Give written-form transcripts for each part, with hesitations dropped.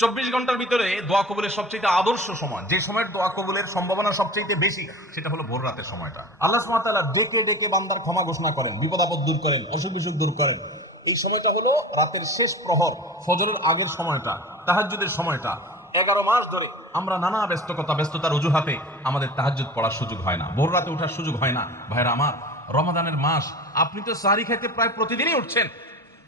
24 ঘন্টার ভিতরে দোয়া কবুলের সবচেয়ে আদর্শ সময়, যে সময়ের দোয়া কবুলের সম্ভাবনা সবচেয়ে বেশি, সেটা হলো ভোর রাতের সময়টা। আল্লাহ সুবহানাহু ওয়া তাআলা ডেকে ডেকে বান্দার ক্ষমা ঘোষণা করেন, বিপদ আপদ দূর করেন, অসুখ বিসুখ দূর করেন। এই সময়টা হলো রাতের শেষ প্রহর, ফজরের আগের সময়টা, তাহাজ্জুদের সময়টা। 11 মাস ধরে আমরা নানা ব্যস্ততার অজুহাতে আমাদের তাহাজ্জুদ পড়ার সুযোগ হয় না, ভোর রাতে ওঠার সুযোগ হয় না। ভাইরা আমার, রমাদানের মাস, আপনি তো সাহরি খাইতে প্রায় প্রতিদিনই উঠছেন।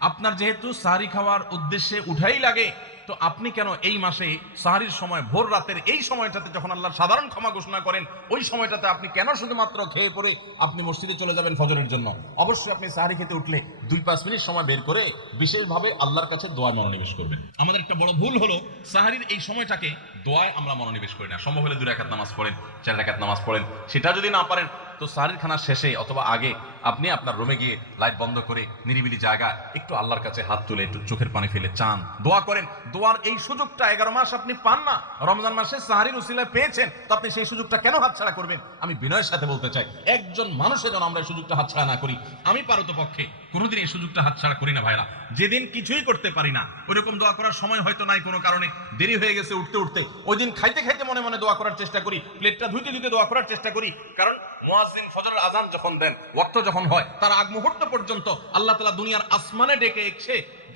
আপনার যেহেতু সাহরি খাওয়ার উদ্দেশ্যে উঠাই লাগে, তো আপনি কেন এই মাসে সাহরির সময় ভোর রাতের এই সময়টাতে যখন আল্লাহ সাধারণ ক্ষমা ঘোষণা করেন, ওই সময়টাতে আপনি কেন শুধুমাত্র খেয়ে পড়ে আপনি মসজিদে চলে যাবেন ফজরের জন্য? অবশ্যই আপনি সাহরি খেতে উঠলে 2-5 মিনিট সময় বের করে বিশেষভাবে আল্লাহর কাছে দোয়া মনোনিবেশ করবেন। আমাদের একটা বড় ভুল হলো সাহরির এই সময়টাকে দোয়ায় আমরা মনোনিবেশ করি না। সম্ভব হলে 2 রাকাত নামাজ পড়েন, 4 রাকাত নামাজ পড়েন। সেটা যদি না পারেন, তো সাহরির খানার শেষে অথবা আগে আপনি আপনার রুমে গিয়ে লাইট বন্ধ করে নিরিবিলি জায়গা একটু আল্লাহর কাছে হাত তুলে একটু চোখের পানি ফেলে চান, দোয়া করেন। দোয়ার এই সুযোগটা 11 মাস আপনি পান না, রমজান মাসে সাহরির উসিলায় পেয়েছেন, তো আপনি সেই সুযোগটা কেন হাতছাড়া করবেন? আমি বিনয়ের সাথে বলতে চাই, একজন মানুষের যেন আমরা এই সুযোগটা হাতছাড়া না করি। আমি পারতপক্ষে কোনোদিন এই সুযোগটা হাতছাড়া করি না ভাইরা। যেদিন কিছুই করতে পারি না, ওইরকম দোয়া করার সময় হয়তো নাই, কোনো কারণে দেরি হয়ে গেছে উঠতে উঠতে, ওই দিন খাইতে খাইতে মনে মনে দোয়া করার চেষ্টা করি, প্লেটটা ধুইতে ধুইতে দোয়া করার চেষ্টা করি। কারণ মুয়াজ্জিন ফজরের আযান যখন দেন, ওয়াক্ত যখন হয়, তার আগ মুহূর্ত পর্যন্ত আল্লাহ তাআলা দুনিয়ার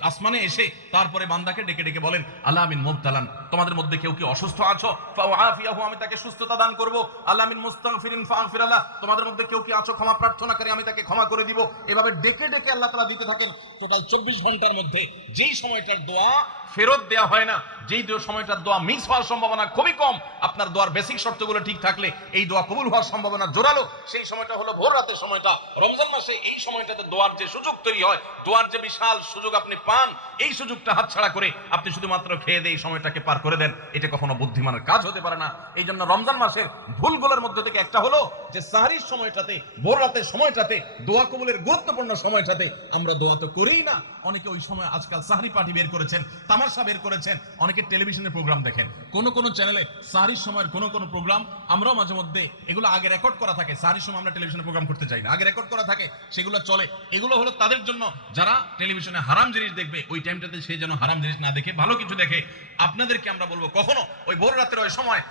আসমানে এসে তারপরে বান্দাকে ডেকে ডেকে বলেন, আল্লাহ মিন মুবতালান, তোমাদের মধ্যে কেউ কি অসুস্থ আছো, ফাআফিয়াহু, আমি তাকে সুস্থতা দান করব। আল্লাহ মিন মুস্তাগফিরিন ফাগফির লাহ, তোমাদের মধ্যে কেউ কি আছো ক্ষমা প্রার্থনাকারী, আমি তাকে ক্ষমা করে দিব। এভাবে ডেকে ডেকে আল্লাহ তাআলা দিতে থাকেন। টোটাল 24 ঘন্টার মধ্যে যেই সময়টার দোয়া ফেরত দেওয়া হয় না, যেই সময়টার দোয়া মিস হওয়ার সম্ভাবনা খুবই কম, আপনার দোয়ার বেসিক শর্তগুলো ঠিক থাকলে এই দোয়া কবুল হওয়ার সম্ভাবনা জোরালো, সেই সময়টা হলো ভোর রাতের সময়টা। রমজান মাসে এই সময়টাতে দোয়ার যে সুযোগ তৈরি হয়, দোয়ার যে বিশাল সুযোগ আপনি পান, এই সুযোগটা হাতছাড়া করে আপনি শুধুমাত্র খেয়ে দিয়ে এই সময়টাকে পার করে দেন, এটা কখনো বুদ্ধিমানের কাজ হতে পারে না। এই জন্য রমজান মাসের ভুলগুলোর মধ্যে থেকে একটা হলো যে সাহরির সময়টাতে, ভোর রাতের সময়টাতে, দোয়া কবুলের গুরুত্বপূর্ণ সময়টাতে আমরা দোয়া তো করেই না। অনেকে ওই সময় আজকাল সাহরি পার্টি বের করেছেন, তামাশা বের করেছেন, অনেকে টেলিভিশনের প্রোগ্রাম দেখেন, কোন চ্যানেলে সাহরির সময়ের কোন প্রোগ্রাম আমরাও মাঝে মধ্যে, এগুলো আগে রেকর্ড করা থাকে। সাহরির সময় আমরা টেলিভিশনে প্রোগ্রাম করতে চাই না, আগে রেকর্ড করা থাকে, সেগুলো চলে। এগুলো হলো তাদের জন্য যারা টেলিভিশনে হারাম জিনিস দেখবে, ওই টাইমটাতে সে যেন হারাম জিনিস না দেখে ভালো কিছু দেখে। আপনাদেরকে আমরা বলবো, কখনো ওই ভোর রাতের ওই সময়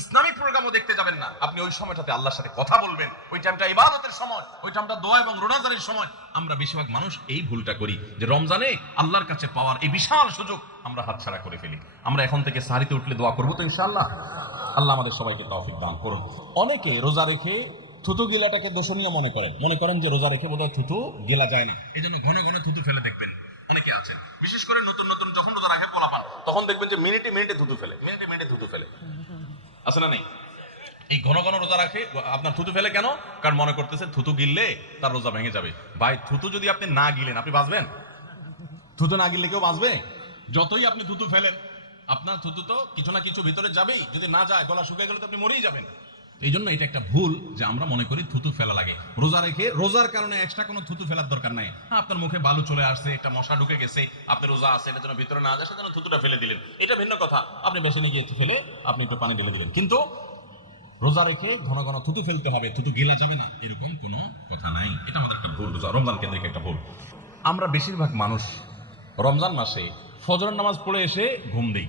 ইসলামিক প্রোগ্রামও দেখতে যাবেন না। আপনি ওই সময়টাতে আল্লাহর সাথে কথা বলবেন, ওই টাইমটা ইবাদতের সময়, ওই টাইমটা দোয়া এবং রোজাদারির সময়। আমরা বেশিরভাগ মানুষ এই ভুলটা করি যে রমজানে আল্লাহর কাছে পাওয়ার এই বিশাল সুযোগ আমরা হাতছাড়া করে ফেলি। আমরা এখন থেকে সাহরিতে উঠলে দোয়া করবো তো ইনশাআল্লাহ। আল্লাহ আমাদের সবাইকে তৌফিক দান করুন। অনেকে রোজা রেখে থুতু গিলাটাকে দোষণীয় মনে করেন যে রোজা রেখে বোধহয় থুতু গিলা যায় না, এই জন্য ঘন ঘন থুতু ফেলে দেখবেন অনেকে আছেন। বিশেষ করে নতুন নতুন যখন রোজা রাখে পোলাপান, তখন দেখবেন যে মিনিটে মিনিটে থুতু ফেলে, আছে না নেই? এই ঘন ঘন রোজা রাখে, আপনার থুতু ফেলে কেন? কারণ মনে করতেছে থুতু গিললে তার রোজা ভেঙে যাবে। ভাই, থুতু যদি আপনি না গিলেন, আপনি বাঁচবেন? থুতু না গিললে কেউ বাঁচবে? যতই আপনি থুতু ফেলেন, আপনার থুতু তো কিছু না কিছু ভিতরে যাবেই। যদি না যায়, গলা শুকিয়ে গেলে তো আপনি মরেই যাবেন। এই জন্য এটা একটা ভুল যে আমরা মনে করি থুতু ফেলা লাগে রোজা রেখে। রোজার কারণে এক্সট্রা কোনো থুতু ফেলার দরকার নাই। আপনার মুখে বালু চলে আসছে, একটা মশা ঢুকে গেছে, আপনি রোজা আছে, এটা যেন ভিতরে না যায়, সেজন্য থুতুটা ফেলে দিলেন, এটা ভিন্ন কথা। আপনি বেসিনে গিয়ে ফেলে আপনি একটু পানি ঢেলে দিলেন। কিন্তু রোজা রেখে ঘন ঘন থুতু ফেলতে হবে, থুতু গেলা যাবে না, এরকম কোনো কথা নাই। এটা আমাদের একটা ভুল, রমজান কেন্দ্রিক একটা ভুল। আমরা বেশিরভাগ মানুষ রমজান মাসে ফজরের নামাজ পড়ে এসে ঘুম দেই।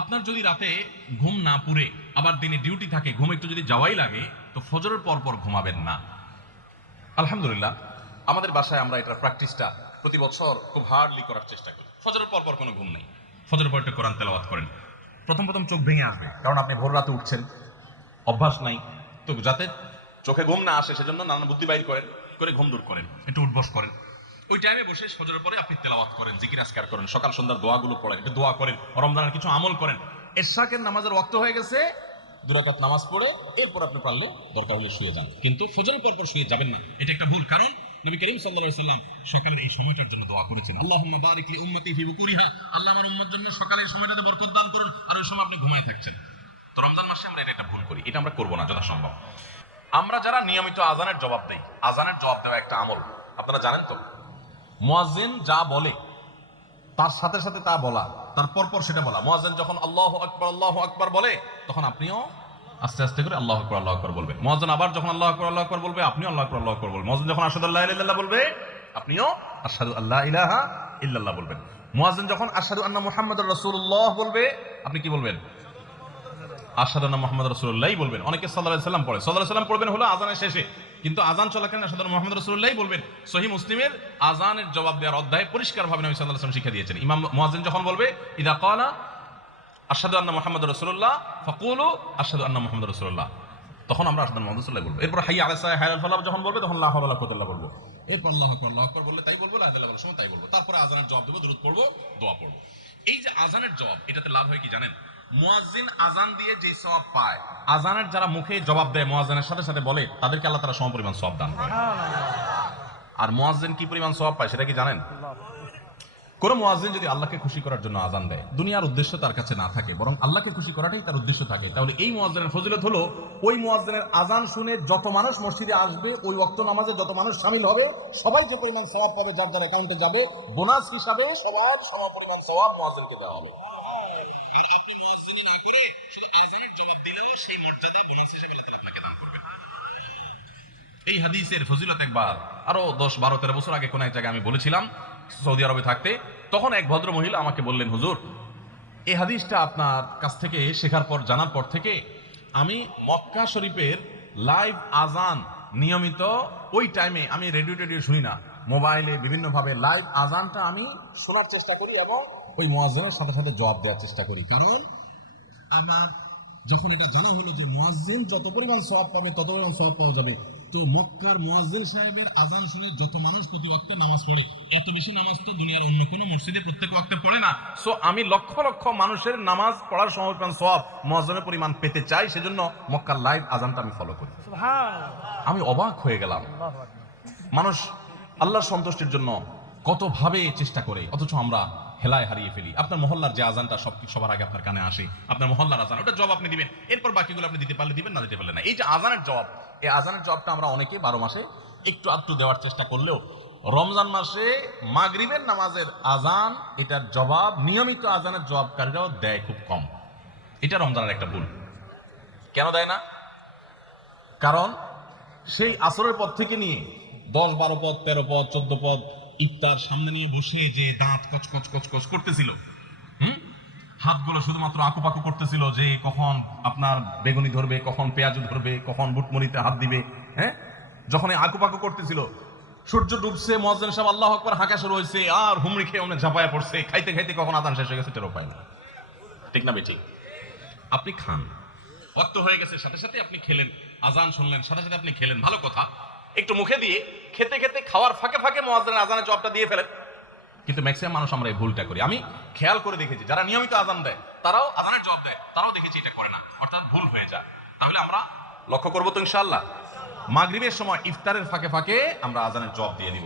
আপনার যদি রাতে ঘুম না পুরে আবার দিনে ডিউটি থাকে, ঘুম একটু যদি যাওয়াই লাগে, তো ফজরের পর পর ঘুমাবেন না। আলহামদুলিল্লাহ, আমাদের বাসায় আমরা এটার প্র্যাকটিসটা প্রতি বছর খুব হার্ডলি করার চেষ্টা করি। ফজরের পর পর কোনো ঘুম নেই, ফজরের পর একটা কোরআন তেলাওয়াত করেন। প্রথম চোখ ভেঙে আসবে, কারণ আপনি ভোর রাতে উঠছেন, অভ্যাস নাই। তো যাতে চোখে ঘুম না আসে, সেজন্য নানান বুদ্ধি বাইর করে ঘুম দূর করেন, একটু উঠবস করেন। ওই টাইমে বসে ফজরের পরে আপনি তেলাওয়াত করেন, জিকির আজকার করেন, সকাল সন্ধ্যার দোয়াগুলো পড়েন, একটু দোয়া করেন, রমজানের কিছু আমল করেন। এশরাকের নামাজের ওয়াক্ত হয়ে গেছে, 2 রাকাত নামাজ পড়ে এরপর আপনি পারলে দরকার হলে শুয়ে যান, কিন্তু ফজরের পর শুয়ে যাবেন না। এটা একটা ভুল। কারণ নবী করিম সাল্লাল্লাহু আলাইহি ওয়াসাল্লাম সকালের এই সময়টার জন্য দোয়া করেছেন, আল্লাহুম্মা বারিক লি উম্মতি ফি বুকুরিহা, আল্লাহ আমার উম্মতের জন্য সকালের সময়টাতে বরকত দান করুন। আর ওই সময় আপনি ঘুমায় থাকছেন। তো রমজান মাসে আমরা এটা একটা ভুল করি, এটা আমরা করব না যথাসম্ভব। আমরা যারা নিয়মিত আজানের জবাব দেই, আজানের জবাব দেওয়া একটা আমল, আপনারা জানেন তো? মুয়াজ্জিন যা বলে তার সাথে সাথে তা বলা, তার পরপর সেটা বলা। মুয়াজ্জিন যখন আল্লাহু আকবার বলে, তখন আপনিও আস্তে আস্তে করে আল্লাহু আকবার বলবেন। মুয়াজ্জিন আবার যখন আল্লাহু আকবার বলবে, আপনিও আল্লাহু আকবার বলবেন। মুয়াজ্জিন যখন আশহাদু আল্লা ইলাহা ইল্লাল্লাহ বলবে, আপনিও আশহাদু আল্লা ইলাহা ইল্লাল্লাহ বলবেন। মুয়াজ্জিন যখন আশহাদু আন্না মুহাম্মাদুর রাসূলুল্লাহ বলবে, আপনি কি বলবেন? আশহাদু আন্না মুহাম্মাদুর রাসূলুল্লাহই বলবেন। অনেকে সাল্লাল্লাহু আলাইহি সাল্লাম পড়ে, সাল্লাল্লাহু আলাইহি সাল্লাম পড়বেন হলো আযানের শেষে, কিন্তু আযান চলাকালীন আশহাদু আন্না মুহাম্মাদুর রাসূলুল্লাহই বলবেন। সহিহ মুসলিমের আযানের জবাব দেওয়ার অধ্যায়ে পরিষ্কারভাবে নবী সাল্লাল্লাহু আলাইহি ওয়াসাল্লাম শিক্ষা দিয়েছেন। ইমাম মুয়াজ্জিন যখন বলবে ইযা ক্বালা আশহাদু আন্না মুহাম্মাদুর রাসূলুল্লাহ ফাকুলু আশহাদু আন্না মুহাম্মাদুর রাসূলুল্লাহ, তখন আমরা আশহাদু আন্না মুহাম্মাদুর রাসূলুল্লাহ বলবো। এরপর হাইয়া আলাস সালাহ হাইয়া আল ফালাহ যখন বলবে তখন লা হাওলা ওয়ালা কুওয়াতা ইল্লা বিল্লাহ বলবো। এরপর আল্লাহু আকবার বললে তাই বলবো, লা ইলাহা ইল্লাল্লাহ সময় তাই বলবো। তারপরে আযানের জবাব দেব, দুরূদ পড়বো, দোয়া পড়বো। এই যে আযানের জবাব, এটাতে লাভ হয় কি জানেন? মুয়াজ্জিন আযান দিয়ে যে সওয়াব পায়, আযানের যারা মুখে জবাব দেয় মুয়াজ্জিনের সাথে সাথে বলে, তাদেরকে আল্লাহ তাআলা সমপরিমাণ সওয়াব দান করে। আর মুয়াজ্জিন কি পরিমাণ সওয়াব পায় সেটা কি জানেন? কোন মুয়াজ্জিন যদি আল্লাহকে খুশি করার জন্য আযান দেয়, দুনিয়ার উদ্দেশ্য তার কাছে না থাকে, বরং আল্লাহকে খুশি করাটাই তার উদ্দেশ্য থাকে, তাহলে এই মুয়াজ্জিনের ফজিলত হলো ওই মুয়াজ্জিনের আযান শুনে যত মানুষ মসজিদে আসবে, ওই ওয়াক্ত নামাজে যত মানুষ শামিল হবে, সবাই যে পরিমাণ সওয়াব পাবে, যার যার অ্যাকাউন্টে যাবে, বোনাস হিসাবে সবার সমপরিমাণ সওয়াব মুয়াজ্জিনকে দেওয়া হবে। আর আপনি মুয়াজ্জিনি না করে শুধু আযানের জবাব দিলেও সেই মর্যাদা বোনাস হিসেবে আল্লাহ তাআলা আপনাকে দান করবে। এই হাদিসের ফজিলত একবার আরো 10-12-13 বছর আগে কোন এক জায়গায় আমি বলেছিলাম, সৌদি আরবে থাকতে। তখন এক ভদ্র মহিলা আমাকে বললেন, হুজুর এই হাদিসটা আপনার কাছ থেকে শেখার পর, জানার পর থেকে আমি মক্কা শরীফের লাইভ আজান নিয়মিত ওই টাইমে, আমি রেডিও শুনি না, মোবাইলে বিভিন্নভাবে লাইভ আজানটা আমি শোনার চেষ্টা করি এবং ওই মুয়াজ্জিনের সাথে সাথে জবাব দেওয়ার চেষ্টা করি। কারণ আমার যখন এটা জানা হলো যে মুয়াজ্জিন যত পরিমাণ সওয়াব পাবে তত পরিমাণ সওয়াব পাওয়া যাবে, তো মক্কার মুয়াজ্জিন সাহেবের আযান শুনে যত মানুষ প্রতি ওয়াক্তে নামাজ পড়ে, এত বেশি নামাজ তো দুনিয়ার অন্য কোনো মসজিদে প্রত্যেক ওয়াক্তে পড়ে না। সো আমি লক্ষ লক্ষ মানুষের নামাজ পড়ার সমপরিমাণ সওয়াব মুয়াজ্জিনের পরিমাণ পেতে চাই, সেজন্য মক্কার লাইভ আযানটা আমি ফলো করি। সুবহানাল্লাহ। আমি অবাক হয়ে গেলাম, মানুষ আল্লাহর সন্তুষ্টির জন্য কত ভাবে চেষ্টা করে, অথচ আমরা হেলায় হারিয়ে ফেলি। আপনার মহল্লার যে আজানটা সবার আগে আপনার কানে আসে, আপনার মহল্লার আজান, ওটা জবাব আপনি দিবেন, এরপর বাকিগুলো আপনি দিতে পারলে দিবেন, না দিতে পারলে না। এই যে আজানের জবাব, এই আজানের জবাবটা আমরা অনেকে 12 মাসে একটু আধটু দেওয়ার চেষ্টা করলেও রমজান মাসে মাগরিবের নামাজের আজান, এটার জবাব নিয়মিত আজানের জবাবকারীরাও দেয় খুব কম। এটা রমজানের একটা ভুল। কেন দেয় না? কারণ সেই আসরের পর থেকে নিয়ে 10-12 পদ, 13 পদ, 14 পদ ইফতার সামনে নিয়ে বসে যে দাঁত কচকচ কচকচ করতেছিল, হাতগুলো শুধুমাত্র আকুপাকু করতেছিল যে কখন আপনার বেগুনি ধরবে, কখন পেঁয়াজ ধরবে, কখন বুটমরিতে হাত দিবে। যখন এই আকুপাকু করতেছিল, সূর্য ডুবছে, মুয়াজ্জিন সাহেব আল্লাহু আকবার হাঁকা শুরু হয়েছে, আর হুমড়ি খেয়ে অনেক ঝাঁপায়া পড়ছে, খাইতে খাইতে কখন আযান শেষ হয়ে গেছে টেরও পায় না। ঠিক না বেঠিক? আপনি খান, ওয়াক্ত হয়ে গেছে, সাথে সাথে আপনি খেলেন, আজান শুনলেন, সাথে সাথে আপনি খেলেন, ভালো কথা। একটু মুখে দিয়ে খেতে খেতে খাওয়ার ফাঁকে ফাঁকে মুয়াজ্জিনের আজানের জবাবটা দিয়ে ফেলেন। কিন্তু ম্যাক্সিমাম মানুষ আমরা এই ভুলটা করি। আমি খেয়াল করে দেখেছি যারা নিয়মিত আজান দেয়, তারাও আজানের জবাব দেয়, তারাও দেখেছি এটা করে না, অর্থাৎ ভুল হয়ে যায়। তাহলে আমরা লক্ষ্য করবো তো ইনশাআল্লাহ, মাগরিবের সময় ইফতারের ফাঁকে ফাঁকে আমরা আজানের জবাব দিয়ে দিব।